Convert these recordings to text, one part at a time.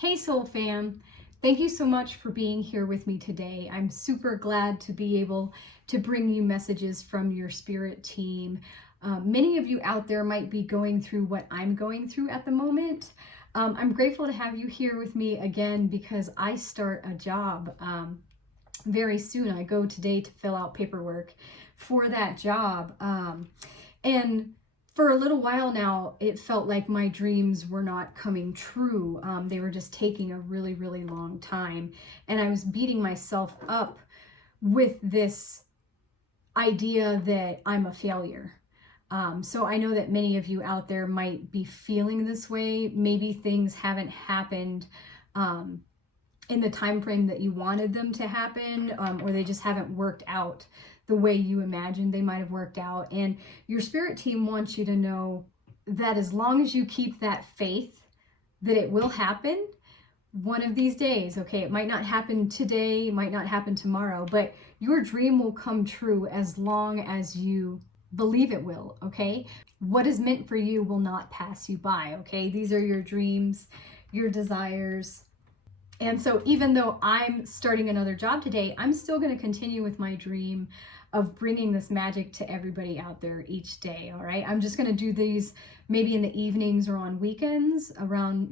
Hey Soul Fam, thank you so much for being here with me today. I'm super glad to be able to bring you messages from your spirit team. Many of you out there might be going through what I'm going through at the moment. I'm grateful to have you here with me again because I start a job very soon. I go today to fill out paperwork for that job. And for a little while now, it felt like my dreams were not coming true. They were just taking a really, really long time. And I was beating myself up with this idea that I'm a failure. So I know that many of you out there might be feeling this way. Maybe things haven't happened in the time frame that you wanted them to happen, or they just haven't worked out the way you imagined they might have worked out. And your spirit team wants you to know that as long as you keep that faith that it will happen one of these days, okay? It might not happen today, it might not happen tomorrow, but your dream will come true as long as you believe it will, okay? What is meant for you will not pass you by, okay? These are your dreams, your desires. And so even though I'm starting another job today, I'm still going to continue with my dream of bringing this magic to everybody out there each day. All right. I'm just going to do these maybe in the evenings or on weekends around,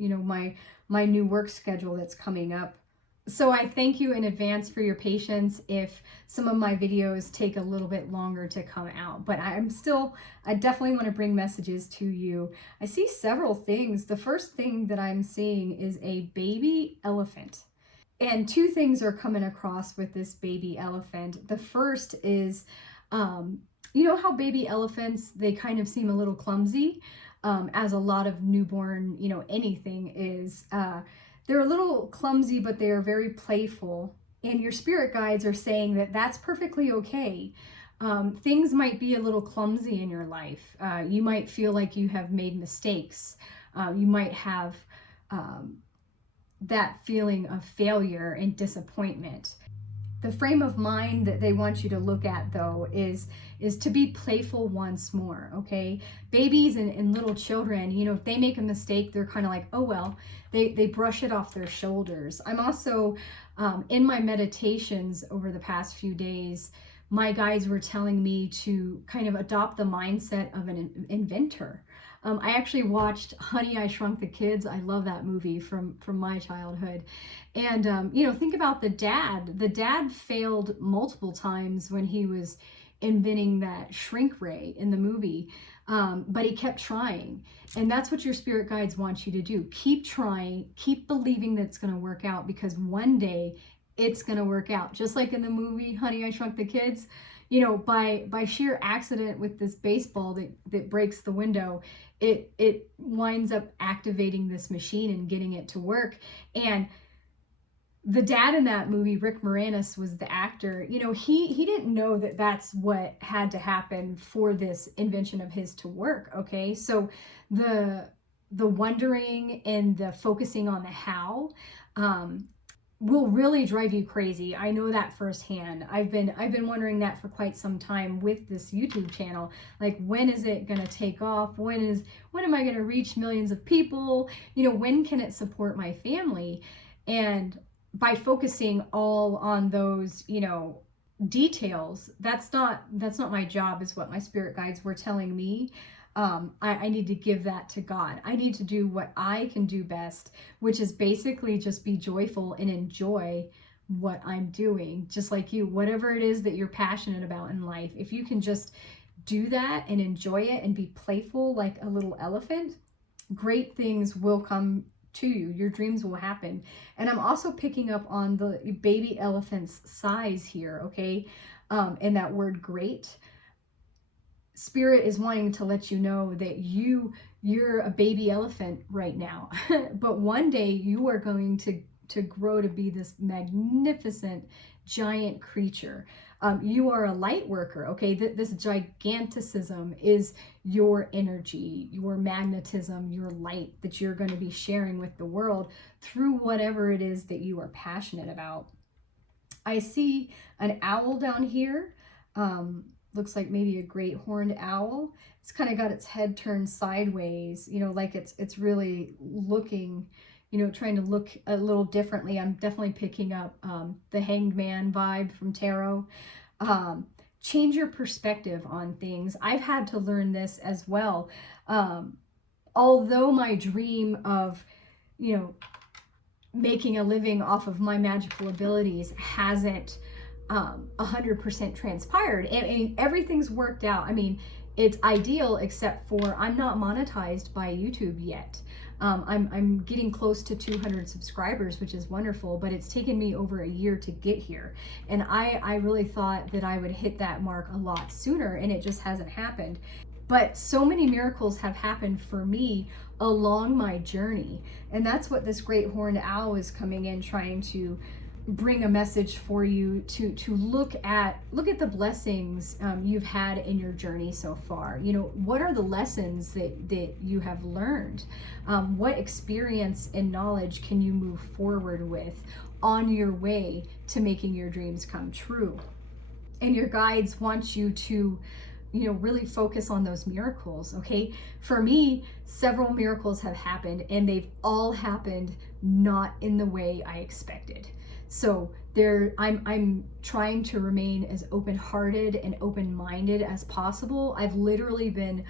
my new work schedule that's coming up. So I thank you in advance for your patience if some of my videos take a little bit longer to come out, but I definitely want to bring messages to you. I see several things. The first thing that I'm seeing is a baby elephant. And two things are coming across with this baby elephant. The first is, you know how baby elephants, they kind of seem a little clumsy, as a lot of newborn, anything is. They're a little clumsy, but they are very playful. And your spirit guides are saying that that's perfectly okay. Things might be a little clumsy in your life. You might feel like you have made mistakes. You might have that feeling of failure and disappointment. The frame of mind that they want you to look at, though, is to be playful once more, okay? Babies and little children, if they make a mistake, they're kind of like, oh, well, they brush it off their shoulders. I'm also, in my meditations over the past few days, my guides were telling me to kind of adopt the mindset of an inventor. I actually watched Honey, I Shrunk the Kids. I love that movie from my childhood. And, think about the dad. The dad failed multiple times when he was inventing that shrink ray in the movie, but he kept trying. And that's what your spirit guides want you to do. Keep trying, keep believing that it's going to work out, because one day it's going to work out. Just like in the movie Honey, I Shrunk the Kids, by sheer accident with this baseball that breaks the window, it winds up activating this machine and getting it to work. And the dad in that movie, Rick Moranis, was the actor. He didn't know that that's what had to happen for this invention of his to work. Okay, so the wondering and the focusing on the how will really drive you crazy. I know that firsthand. I've been wondering that for quite some time with this YouTube channel. Like, when is it going to take off? When am I going to reach millions of people? When can it support my family? And by focusing all on those, details, that's not my job, is what my spirit guides were telling me. I need to give that to God. I need to do what I can do best, which is basically just be joyful and enjoy what I'm doing. Just like you, whatever it is that you're passionate about in life, if you can just do that and enjoy it and be playful like a little elephant, great things will come to you. Your dreams will happen. And I'm also picking up on the baby elephant's size here, okay? And that word great. Spirit is wanting to let you know that you're a baby elephant right now, but one day you are going to grow to be this magnificent giant creature. You are a light worker, okay? This giganticism is your energy, your magnetism, your light that you're going to be sharing with the world through whatever it is that you are passionate about. I see an owl down here. Looks like maybe a great horned owl. It's kind of got its head turned sideways, like it's really looking you know, trying to look a little differently. I'm definitely picking up the Hanged Man vibe from tarot. Change your perspective on things. I've had to learn this as well. Although my dream of, you know, making a living off of my magical abilities hasn't 100% transpired. I mean, everything's worked out. I mean, it's ideal except for I'm not monetized by YouTube yet. I'm getting close to 200 subscribers, which is wonderful, but it's taken me over a year to get here. And I really thought that I would hit that mark a lot sooner, and it just hasn't happened. But so many miracles have happened for me along my journey. And that's what this great horned owl is coming in, trying to bring a message for you to look at the blessings you've had in your journey so far. You know, what are the lessons that you have learned? What experience and knowledge can you move forward with on your way to making your dreams come true? And your guides want you to, you know, really focus on those miracles. Okay, for me, several miracles have happened, and they've all happened not in the way I expected. So I'm trying to remain as open-hearted and open-minded as possible. I've literally been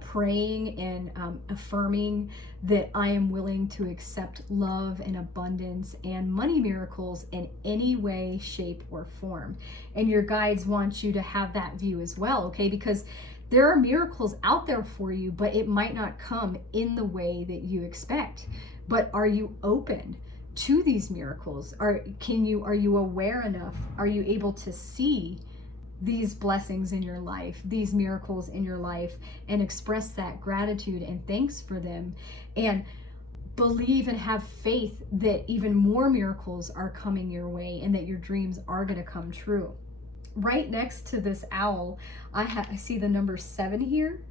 praying and affirming that I am willing to accept love and abundance and money miracles in any way, shape, or form. And your guides want you to have that view as well, okay? Because there are miracles out there for you, but it might not come in the way that you expect. But are you open to these miracles? Are you aware enough? Are you able to see these blessings in your life, these miracles in your life, and express that gratitude and thanks for them, and believe and have faith that even more miracles are coming your way and that your dreams are going to come true? Right next to this owl, I see the number 7 here,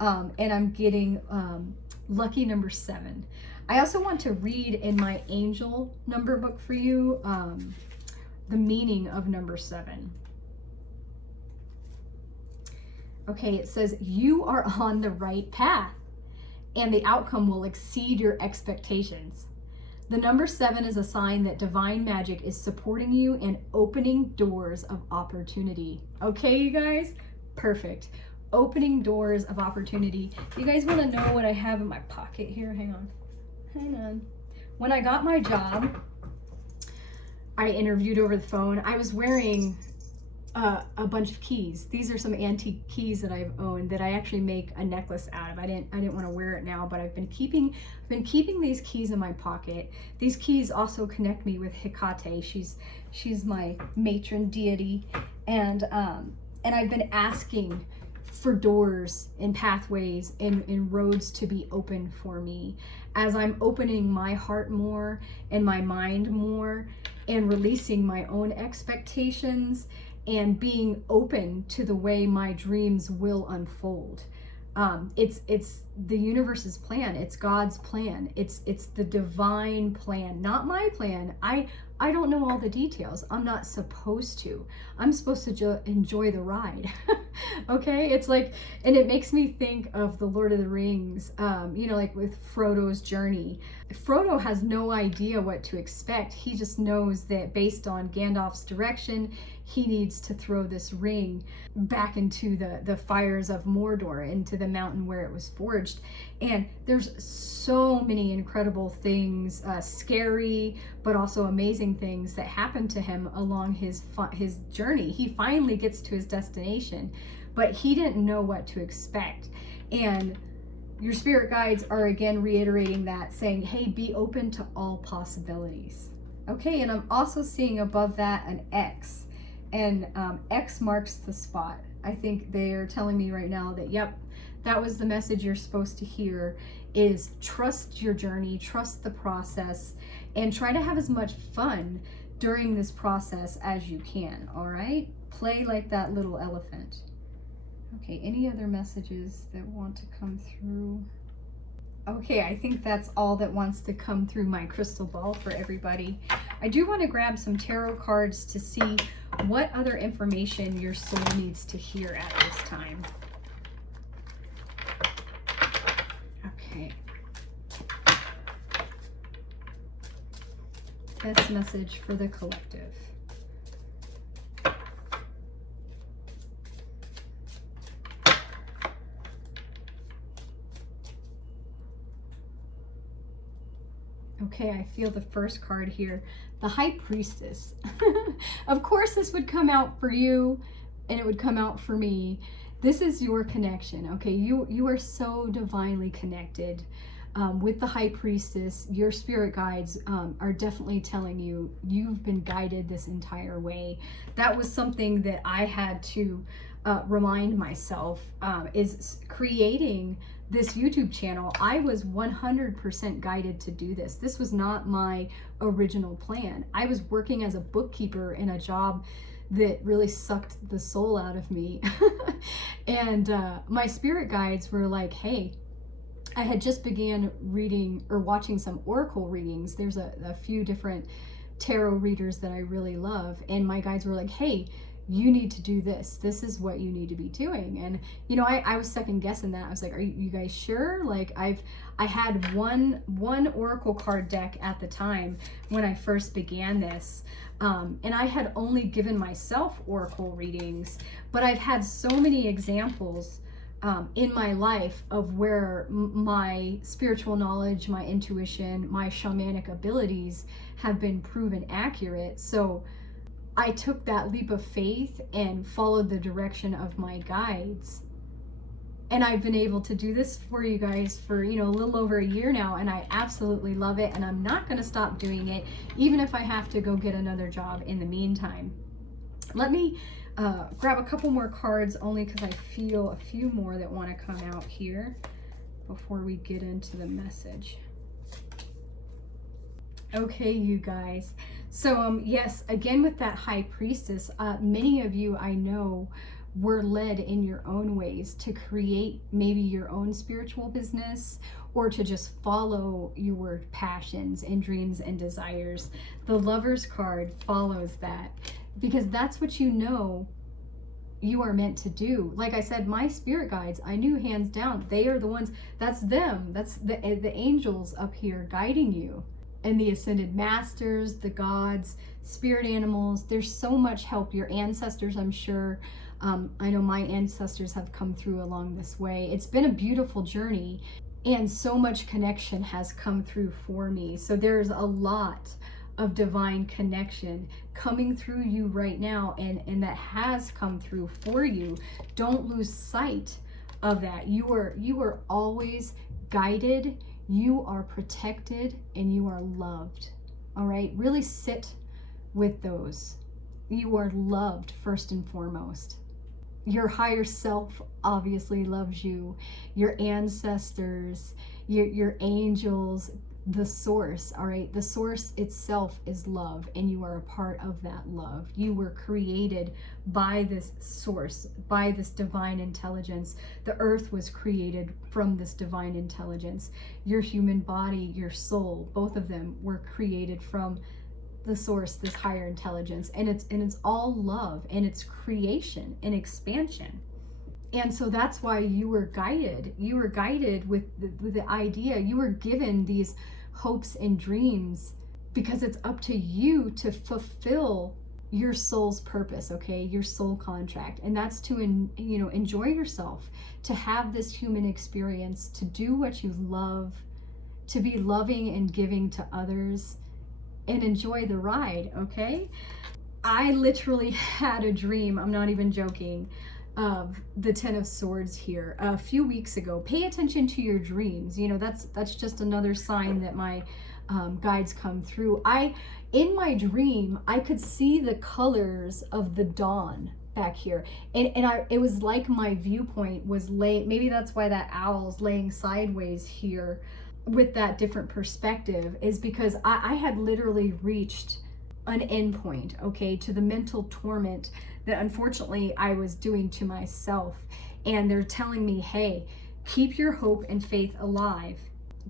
and I'm getting lucky number 7. I also want to read in my angel number book for you the meaning of number 7. Okay, it says, you are on the right path and the outcome will exceed your expectations. The number 7 is a sign that divine magic is supporting you and opening doors of opportunity. Okay, you guys? Perfect. Opening doors of opportunity. You guys want to know what I have in my pocket here? Hang on. When I got my job, I interviewed over the phone. I was wearing a bunch of keys. These are some antique keys that I've owned that I actually make a necklace out of. I didn't want to wear it now, but I've been keeping these keys in my pocket. These keys also connect me with Hecate. She's my matron deity, and I've been asking for doors and pathways and roads to be open for me as I'm opening my heart more and my mind more and releasing my own expectations and being open to the way my dreams will unfold. It's the universe's plan. It's God's plan. It's the divine plan, not my plan. I don't know all the details. I'm not supposed to. I'm supposed to enjoy the ride. Okay? It's like, and it makes me think of the Lord of the Rings, you know, like with Frodo's journey. Frodo has no idea what to expect. He just knows that based on Gandalf's direction, he needs to throw this ring back into the fires of Mordor, into the mountain where it was forged. And there's so many incredible things, scary, but also amazing things that happen to him along his journey. He finally gets to his destination, but he didn't know what to expect. And your spirit guides are again reiterating that, saying, hey, be open to all possibilities. Okay, and I'm also seeing above that an X. And X marks the spot. I think they are telling me right now that, yep, that was the message you're supposed to hear, is trust your journey, trust the process, and try to have as much fun during this process as you can, all right? Play like that little elephant. Okay, any other messages that want to come through? Okay, I think that's all that wants to come through my crystal ball for everybody. I do want to grab some tarot cards to see what other information your soul needs to hear at this time. Okay. best message for the collective. Okay, I feel the first card here, the High Priestess. Of course, this would come out for you, and it would come out for me. This is your connection, okay? You are so divinely connected with the High Priestess. Your spirit guides are definitely telling you you've been guided this entire way. That was something that I had to remind myself, is creating this YouTube channel. I was 100% guided to do this. This was not my original plan. I was working as a bookkeeper in a job that really sucked the soul out of me. And my spirit guides were like, hey, I had just began reading or watching some oracle readings. There's a few different tarot readers that I really love. And my guides were like, hey, you need to do this. This is what you need to be doing. And, you know, I was second guessing that. I was like, are you guys sure? Like I had one oracle card deck at the time when I first began this. And I had only given myself oracle readings, but I've had so many examples in my life of where my spiritual knowledge, my intuition, my shamanic abilities have been proven accurate. So I took that leap of faith and followed the direction of my guides. And I've been able to do this for you guys for, you know, a little over a year now, and I absolutely love it, and I'm not going to stop doing it, even if I have to go get another job in the meantime. Let me grab a couple more cards, only because I feel a few more that want to come out here before we get into the message. Okay, you guys. So yes, again with that High Priestess, many of you I know were led in your own ways to create maybe your own spiritual business, or to just follow your passions and dreams and desires. The Lover's card follows that, because that's what you know you are meant to do. Like I said, my spirit guides, I knew hands down, they are the ones, that's them, that's the angels up here guiding you. And the ascended masters, the gods, spirit animals, there's so much help. Your ancestors, I'm sure. I know my ancestors have come through along this way. It's been a beautiful journey, and so much connection has come through for me. So there's a lot of divine connection coming through you right now, and that has come through for you. Don't lose sight of that. You are always guided, you are protected, and you are loved. All right, really sit with those. You are loved first and foremost. Your higher self obviously loves you. Your ancestors, your angels, the source, all right? The source itself is love, and you are a part of that love. You were created by this source, by this divine intelligence. The earth was created from this divine intelligence. Your human body, your soul, both of them were created from the source, this higher intelligence, and it's all love, and it's creation and expansion. And so that's why you were guided. You were guided with the idea. You were given these hopes and dreams because it's up to you to fulfill your soul's purpose, okay? Your soul contract. And that's to enjoy yourself, to have this human experience, to do what you love, to be loving and giving to others, and enjoy the ride, okay? I literally had a dream, I'm not even joking, of the Ten of Swords here a few weeks ago. Pay attention to your dreams. You know, that's just another sign that my guides come through. In my dream, I could see the colors of the dawn back here, and it was like my viewpoint was maybe that's why that owl's laying sideways here with that different perspective, is because I had literally reached an endpoint, okay, to the mental torment that unfortunately I was doing to myself. And they're telling me, hey, keep your hope and faith alive.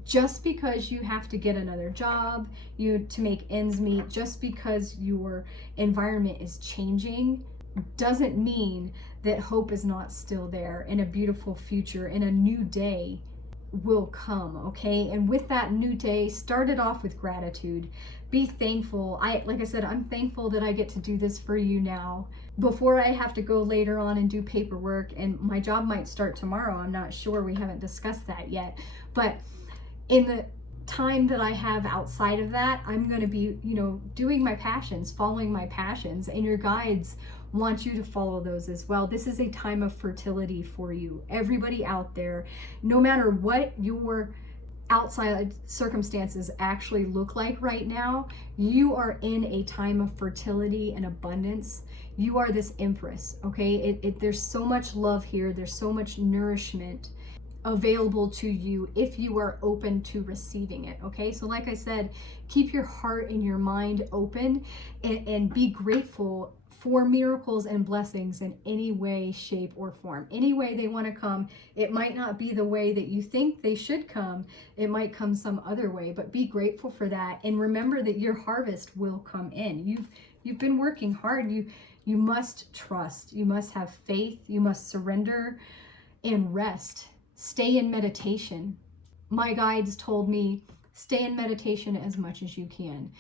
Just because you have to get another job, to make ends meet, just because your environment is changing, doesn't mean that hope is not still there, in a beautiful future, in a new day. will come, okay? And with that new day, start it off with gratitude. Be thankful. Like I said, I'm thankful that I get to do this for you now before I have to go later on and do paperwork, and my job might start tomorrow. I'm not sure. We haven't discussed that yet. But in the time that I have outside of that, I'm going to be, doing my passions, following my passions, and your guides want you to follow those as well. This is a time of fertility for you. Everybody out there, no matter what your outside circumstances actually look like right now, you are in a time of fertility and abundance. You are this empress, okay? There's so much love here. There's so much nourishment available to you if you are open to receiving it, okay? So like I said, keep your heart and your mind open, and be grateful for miracles and blessings in any way, shape, or form. Any way they want to come. It might not be the way that you think they should come. It might come some other way, but be grateful for that, and remember that your harvest will come in. You've been working hard. You must trust. You must have faith. You must surrender and rest. Stay in meditation. My guides told me, stay in meditation as much as you can.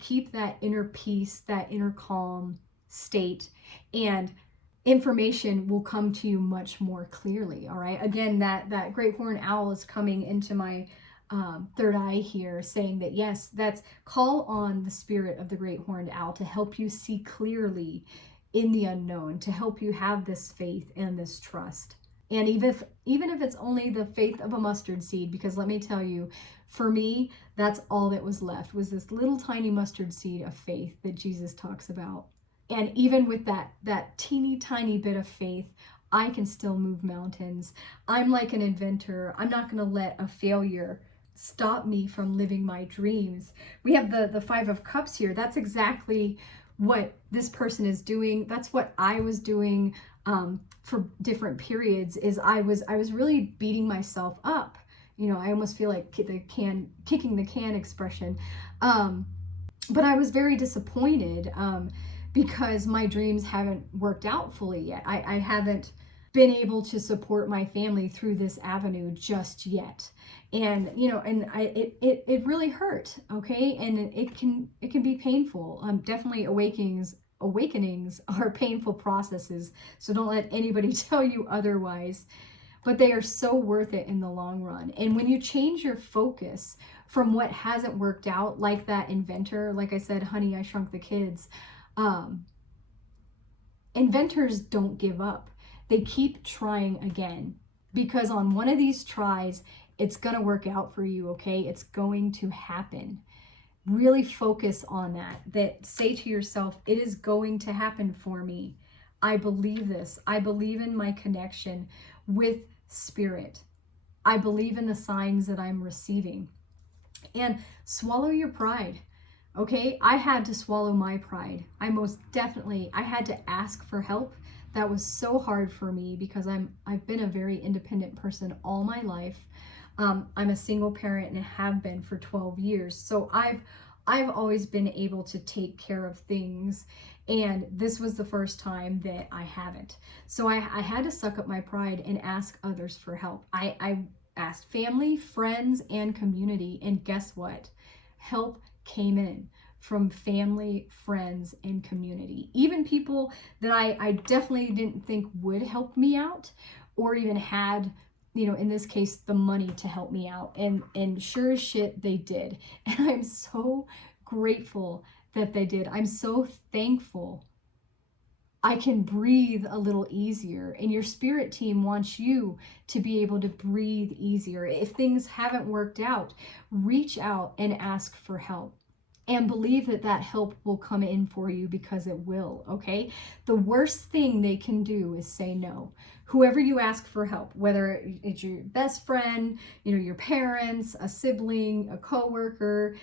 Keep that inner peace, that inner calm state, and information will come to you much more clearly. All right. Again, that great horned owl is coming into my third eye here, saying that yes, that's call on the spirit of the great horned owl to help you see clearly in the unknown, to help you have this faith and this trust. And even if it's only the faith of a mustard seed, because let me tell you, for me, that's all that was left, was this little tiny mustard seed of faith that Jesus talks about. And even with that teeny tiny bit of faith, I can still move mountains. I'm like an inventor. I'm not going to let a failure stop me from living my dreams. We have the Five of Cups here. That's exactly what this person is doing. That's what I was doing for different periods. Is I was really beating myself up. I almost feel like kicking the can expression. But I was very disappointed because my dreams haven't worked out fully yet. I haven't been able to support my family through this avenue just yet. And it really hurt, okay? And it can be painful. Definitely awakenings are painful processes, so don't let anybody tell you otherwise. But they are so worth it in the long run. And when you change your focus from what hasn't worked out, like that inventor, like I said, Honey, I Shrunk the Kids, inventors don't give up. They keep trying again, because on one of these tries, it's going to work out for you, okay? It's going to happen. Really focus on that say to yourself, it is going to happen for me. I believe this. I believe in my connection with spirit. I believe in the signs that I'm receiving. And swallow your pride. Okay, I had to swallow my pride. I had to ask for help. That was so hard for me because I've been a very independent person all my life. I'm a single parent and have been for 12 years. So I've always been able to take care of things, and this was the first time that I haven't. So I had to suck up my pride and ask others for help. I asked family, friends, and community, and guess what? Help came in from family, friends, and community. Even people that I definitely didn't think would help me out, or even had, in this case, the money to help me out. And sure as shit, they did. And I'm so grateful that they did. I'm so thankful I can breathe a little easier. And your spirit team wants you to be able to breathe easier. If things haven't worked out, reach out and ask for help. And believe that help will come in for you, because it will, okay? The worst thing they can do is say no. Whoever you ask for help, whether it's your best friend, your parents, a sibling, a coworker,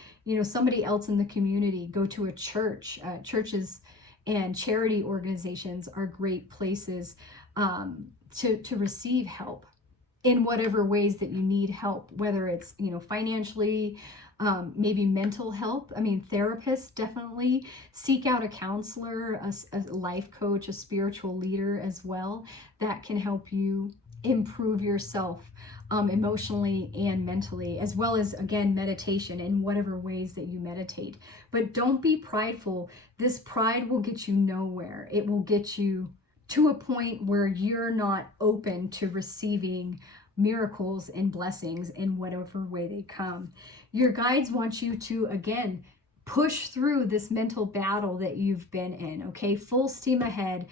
somebody else in the community, go to a church. Churches and charity organizations are great places to receive help in whatever ways that you need help, whether it's, financially, maybe mental help. Therapists, definitely seek out a counselor, a life coach, a spiritual leader as well, that can help you improve yourself emotionally and mentally, as well as, again, meditation in whatever ways that you meditate. But don't be prideful. This pride will get you nowhere. It will get you to a point where you're not open to receiving miracles and blessings in whatever way they come. Your guides want you to, again, push through this mental battle that you've been in, okay? Full steam ahead.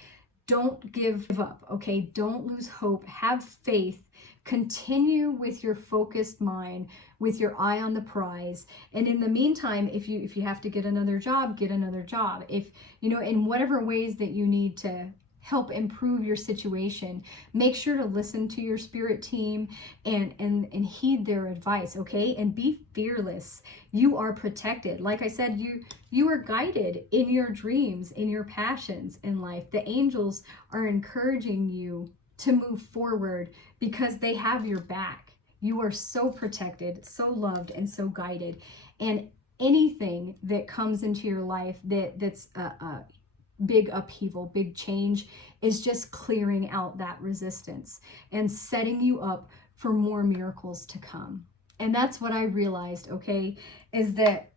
Don't give up, okay? Don't lose hope. Have faith. Continue with your focused mind, with your eye on the prize. And in the meantime, if you have to get another job, get another job. If, in whatever ways that you need to help improve your situation, make sure to listen to your spirit team and heed their advice, okay? And be fearless. You are protected. Like I said, you are guided in your dreams, in your passions in life. The angels are encouraging you to move forward because they have your back. You are so protected, so loved, and so guided. And anything that comes into your life that's a big upheaval, big change, is just clearing out that resistance and setting you up for more miracles to come. And that's what I realized, okay, is that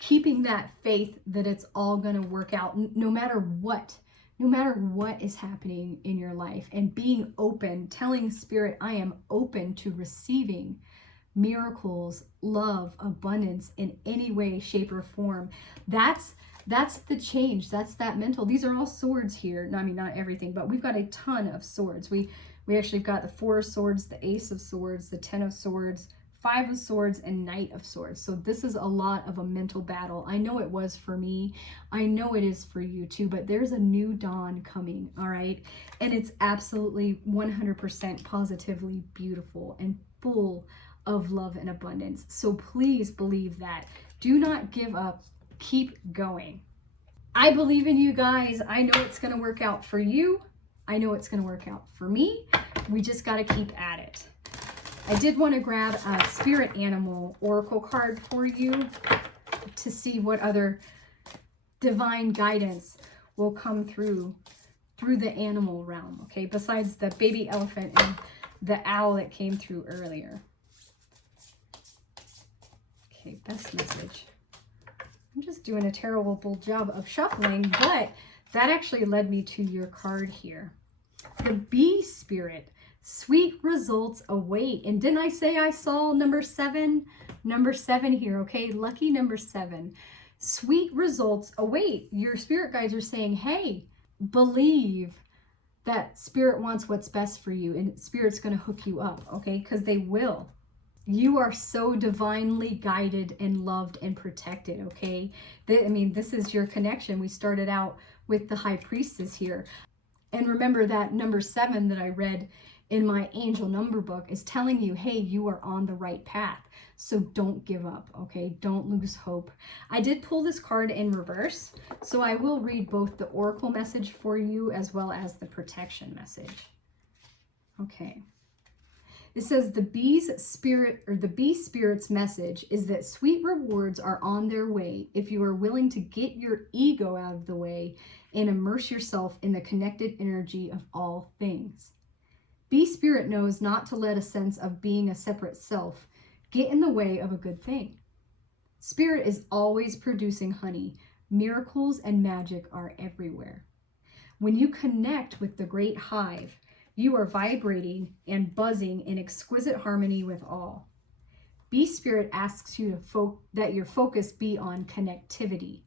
keeping that faith that it's all going to work out no matter what is happening in your life, and being open, telling spirit, I am open to receiving miracles, love, abundance in any way, shape, or form. That's the change. That's that mental. These are all swords here. No, I mean, not everything, but we've got a ton of swords. We actually have got the 4 of swords, the ace of swords, the 10 of swords, 5 of swords, and knight of swords. So this is a lot of a mental battle. I know it was for me. I know it is for you too, but there's a new dawn coming, all right? And it's absolutely 100% positively beautiful and full of love and abundance. So please believe that. Do not give up. Keep going. I believe in you guys. I know it's going to work out for you. I know it's going to work out for me. We just got to keep at it. I did want to grab a spirit animal oracle card for you to see what other divine guidance will come through the animal realm, okay? Besides the baby elephant and the owl that came through earlier. Okay, best message. I'm just doing a terrible job of shuffling, but that actually led me to your card here. The bee spirit. Sweet results await. And didn't I say I saw number 7? Number 7 here, okay? Lucky number 7. Sweet results await. Your spirit guides are saying, hey, believe that spirit wants what's best for you, and spirit's going to hook you up, okay? Because they will. You are so divinely guided and loved and protected, okay? This is your connection. We started out with the high priestess here. And remember that number 7 that I read in my angel number book is telling you, hey, you are on the right path. So don't give up, okay? Don't lose hope. I did pull this card in reverse, so I will read both the oracle message for you as well as the protection message. Okay. It says the bee spirit's message is that sweet rewards are on their way if you are willing to get your ego out of the way and immerse yourself in the connected energy of all things. Bee spirit knows not to let a sense of being a separate self get in the way of a good thing. Spirit is always producing honey. Miracles and magic are everywhere. When you connect with the great hive, you are vibrating and buzzing in exquisite harmony with all. Bee spirit asks you that your focus be on connectivity.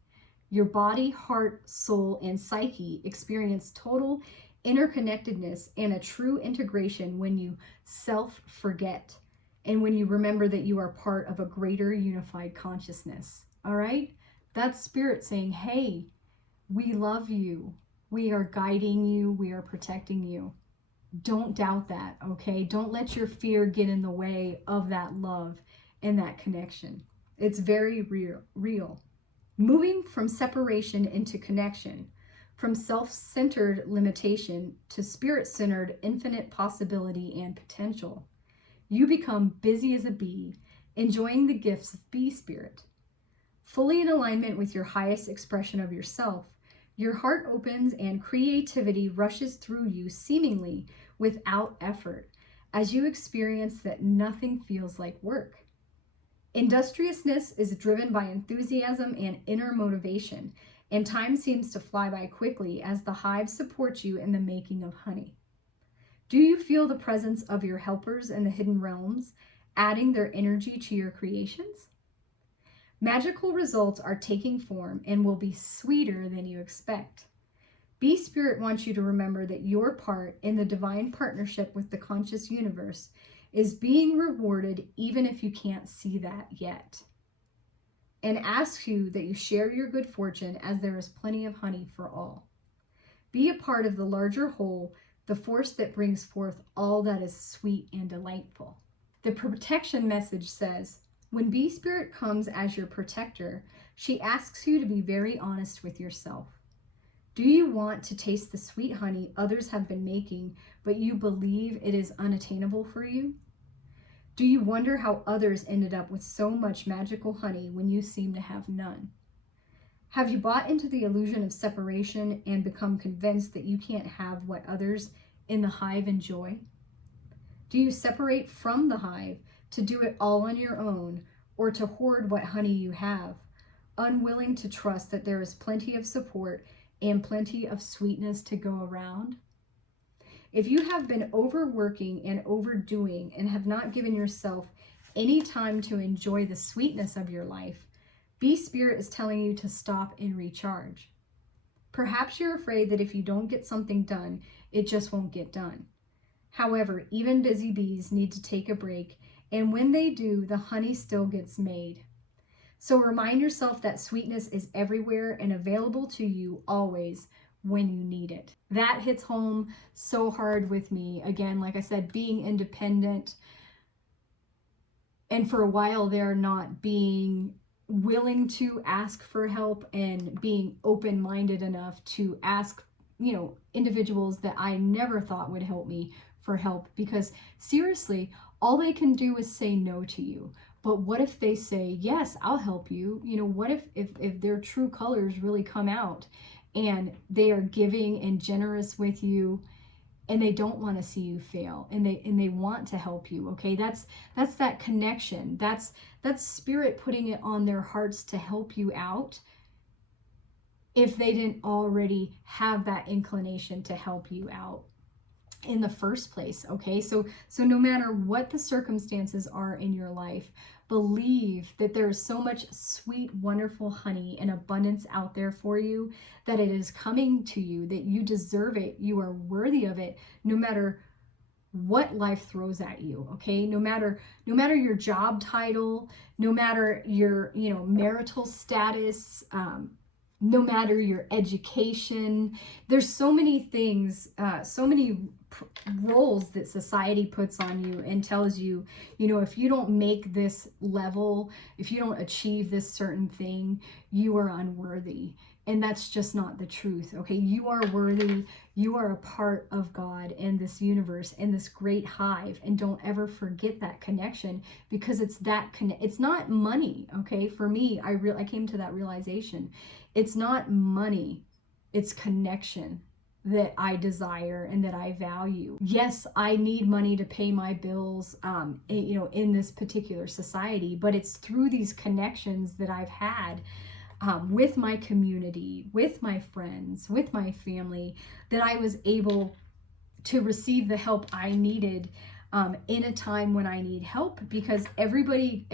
Your body, heart, soul, and psyche experience total interconnectedness and a true integration when you self-forget and when you remember that you are part of a greater unified consciousness. All right? That's spirit saying, hey, we love you. We are guiding you. We are protecting you. Don't doubt that, okay? Don't let your fear get in the way of that love and that connection. It's very real. Moving from separation into connection, from self-centered limitation to spirit-centered infinite possibility and potential. You become busy as a bee, enjoying the gifts of bee spirit. Fully in alignment with your highest expression of yourself, your heart opens and creativity rushes through you seemingly without effort as you experience that nothing feels like work. Industriousness is driven by enthusiasm and inner motivation, and time seems to fly by quickly as the hive supports you in the making of honey. Do you feel the presence of your helpers in the hidden realms, adding their energy to your creations? Magical results are taking form and will be sweeter than you expect. Bee Spirit wants you to remember that your part in the divine partnership with the conscious universe is being rewarded even if you can't see that yet. And asks you that you share your good fortune as there is plenty of honey for all. Be a part of the larger whole, the force that brings forth all that is sweet and delightful. The protection message says, when Bee Spirit comes as your protector, she asks you to be very honest with yourself. Do you want to taste the sweet honey others have been making, but you believe it is unattainable for you? Do you wonder how others ended up with so much magical honey when you seem to have none? Have you bought into the illusion of separation and become convinced that you can't have what others in the hive enjoy? Do you separate from the hive to do it all on your own, or to hoard what honey you have, unwilling to trust that there is plenty of support and plenty of sweetness to go around? If you have been overworking and overdoing and have not given yourself any time to enjoy the sweetness of your life, Bee Spirit is telling you to stop and recharge. Perhaps you're afraid that if you don't get something done, it just won't get done. However, even busy bees need to take a break, and when they do, the honey still gets made. So remind yourself that sweetness is everywhere and available to you always when you need it. That hits home so hard with me. Again, like I said, being independent, and for a while there not being willing to ask for help and being open-minded enough to ask, individuals that I never thought would help me for help, because seriously, all they can do is say no to you. But what if they say, yes, I'll help you? What if their true colors really come out and they are giving and generous with you, and they don't want to see you fail, and they want to help you? Okay, that's that connection. That's spirit putting it on their hearts to help you out, if they didn't already have that inclination to help you out in the first place. Okay, so no matter what the circumstances are in your life, believe that there is so much sweet, wonderful honey and abundance out there for you, that it is coming to you, that you deserve it, you are worthy of it, no matter what life throws at you. Okay, no matter your job title, no matter your marital status, no matter your education. There's so many things, so many roles that society puts on you and tells you, if you don't make this level, if you don't achieve this certain thing, you are unworthy. And that's just not the truth. Okay, you are worthy. You are a part of God and this universe and this great hive. And don't ever forget that connection, because it's it's not money. Okay, for me, I came to that realization. It's not money, it's connection that I desire and that I value. Yes, I need money to pay my bills, in this particular society, but it's through these connections that I've had with my community, with my friends, with my family, that I was able to receive the help I needed in a time when I need help, because everybody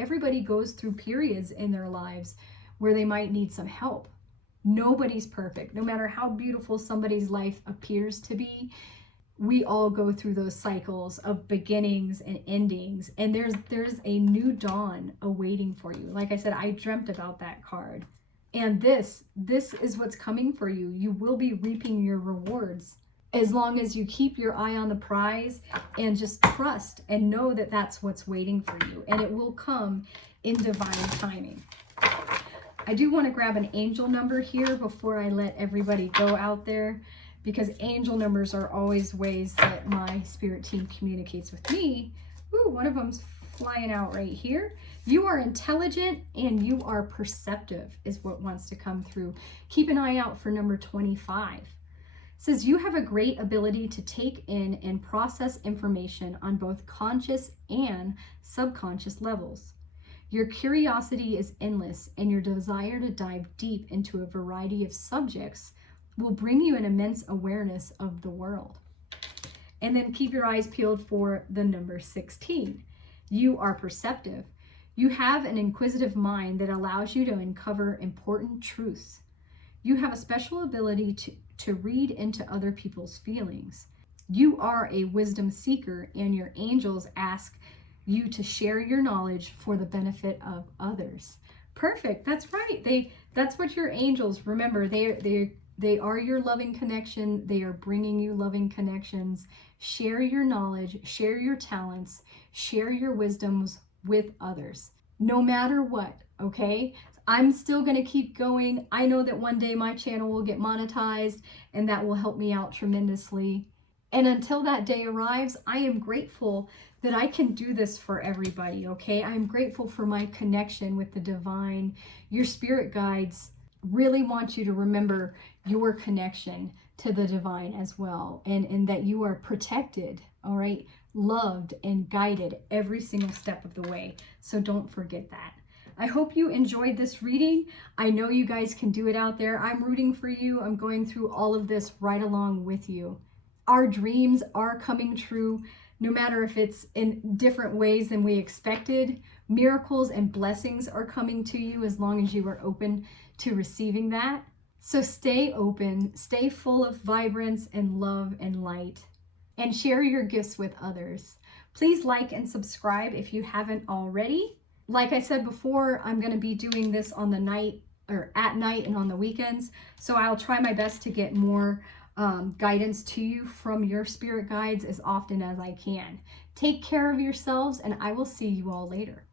goes through periods in their lives where they might need some help. Nobody's perfect. No matter how beautiful somebody's life appears to be, we all go through those cycles of beginnings and endings, and there's a new dawn awaiting for you. Like I said, I dreamt about that card, and this is what's coming for you. You will be reaping your rewards as long as you keep your eye on the prize and just trust and know that that's what's waiting for you, and it will come in divine timing. I do want to grab an angel number here before I let everybody go out there, because angel numbers are always ways that my spirit team communicates with me. Ooh, one of them's flying out right here. You are intelligent and you are perceptive is what wants to come through. Keep an eye out for number 25. says you have a great ability to take in and process information on both conscious and subconscious levels. Your curiosity is endless, and your desire to dive deep into a variety of subjects will bring you an immense awareness of the world. And then keep your eyes peeled for the number 16. You are perceptive. You have an inquisitive mind that allows you to uncover important truths. You have a special ability to read into other people's feelings. You are a wisdom seeker, and your angels ask you to share your knowledge for the benefit of others. Perfect. That's right. That's what your angels, remember, they are your loving connection. They are bringing you loving connections. Share your knowledge, share your talents, share your wisdoms with others, no matter what, okay? I'm still going to keep going. I know that one day my channel will get monetized, and that will help me out tremendously. And until that day arrives, I am grateful that I can do this for everybody, okay? I'm grateful for my connection with the divine. Your spirit guides really want you to remember your connection to the divine as well, and that you are protected, all right, loved and guided every single step of the way. So don't forget that. I hope you enjoyed this reading. I know you guys can do it out there. I'm rooting for you. I'm going through all of this right along with you. Our dreams are coming true, no matter if it's in different ways than we expected. Miracles and blessings are coming to you as long as you are open to receiving that. So stay open, stay full of vibrance and love and light, and share your gifts with others. Please like and subscribe if you haven't already. Like I said before, I'm going to be doing this on the night or at night and on the weekends. So I'll try my best to get more guidance to you from your spirit guides as often as I can. Take care of yourselves, and I will see you all later.